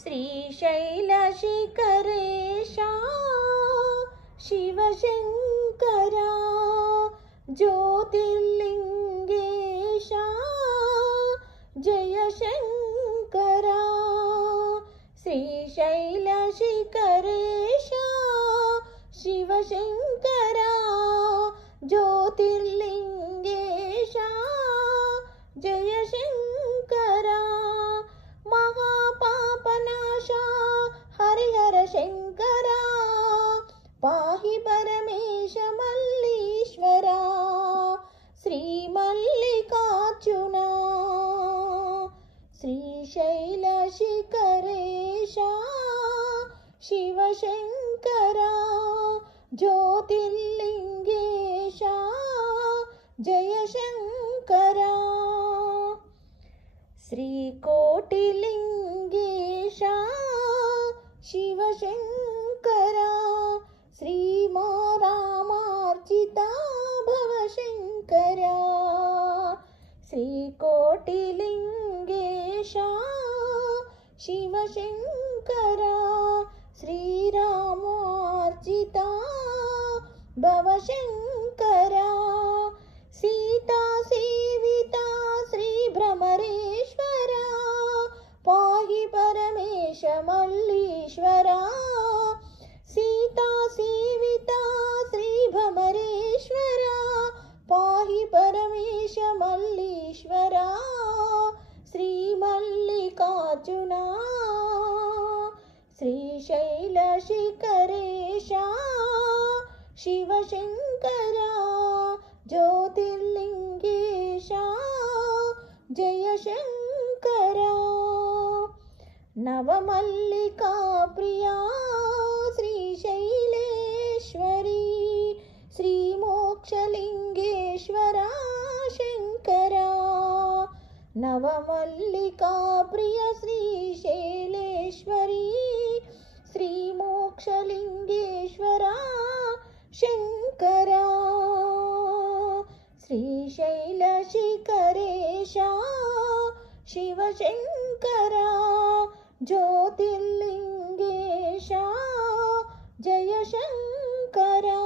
श्रीशैलशिखरेशा शिवशङ्करा ज्योतिर्लिङ्गेशा जयशङ्करा श्रीशैलशिखरेशा शिवशङ्करा ज्योतिर्लिङ्गेशा जयशङ्करा महापापनाशा हरिहर शङ्करा पाहि परमेश मल्लीश्वरा श्रीमल्लिकार्जुना श्रीशैलशिखरेशा शिवशङ्करा ज्योतिर्लिङ्गेशा जयशङ्करा श्रीकोटिलिङ्गेशा शिवशङ्करा श्रीमारामार्चिता भवशङ्करा श्रीकोटिलिङ्गेशा शिवशङ्करा श्रीरामार्चिता भवशङ्करा सीता सेविता श्रीभ्रमरेश्वरा पाहि परमेश मल्लीश्वरा सीता सेविता श्रीभ्रमरेश्वरा पाहि परमेश मल्लीश्वरा श्रीमल्लिकार्जुना श्रीशैलशिखरेशा शिवशङ्करा ज्योतिर्लिङ्गेशा जयशङ्करा नवमल्लिका प्रिया श्रीशैलेश्वरी श्रीमोक्षलिङ्गेश्वरा शङ्करा नवमल्लिका प्रिय श्रीशैलेश्वरी श्रीमोक्षलिङ्गेश्वरा शङ्करा श्रीशैलशिखरेशा शिवशङ्करा ज्योतिर्लिङ्गेशा जयशङ्करा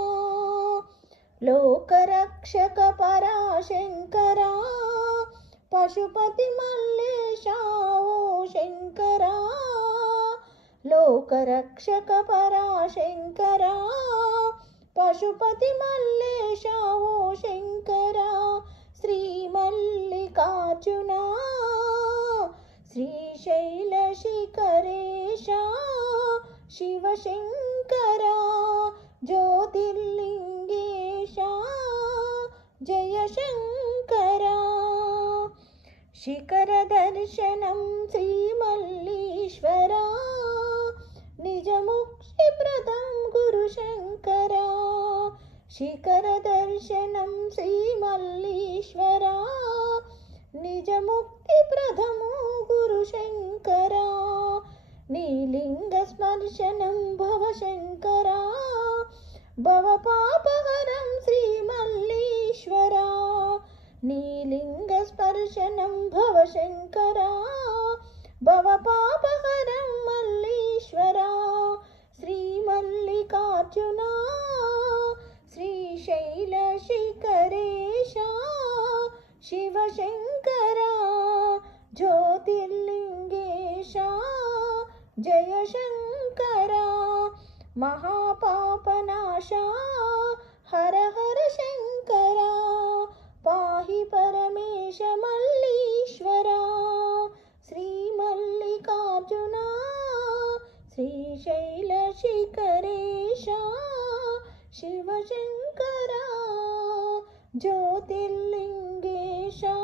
लोकरक्षक पराशङ्करा पशुपति मल्लेशा ओ शङ्करा लोकरक्षक पराशङ्करा पशुपति मल्लेशा ओ शङ्करा श्रीमल्लिकार्जुना श्रीशैलशिखरेशा शिवशङ्करा ज्योतिर्लिङ्गेशा जयशङ्करा शिखरदर्शनं श्रीमल्लीश्वरा निजमुक्तिप्रदं गुरुशङ्करा शिखरदर्शनं श्रीमल्लीश्वरा निजमुक्तिप्रदमो गुरुशङ्करा नीलिङ्गस्पर्शनं भवशङ्करा भवपापहरं श्रीमल्लीश्वरा नीलिङ्गस्पर्शनं भवशङ्करा भवपापहरं मल्लीश्वरा श्रीमल्लिकार्जुना श्रीशैलशिखरेशा शिवशङ्करा ज्योतिर्लिङ्गेशा जयशङ्करा महापापनाशा हर हर शङ्करा पाहि परमेश मल्लीश्वरा श्रीमल्लिकार्जुना श्रीशैलशिखरेशा शिवशङ्करा ज्योतिर्लिङ्गेशा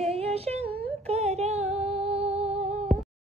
जयशङ्करा।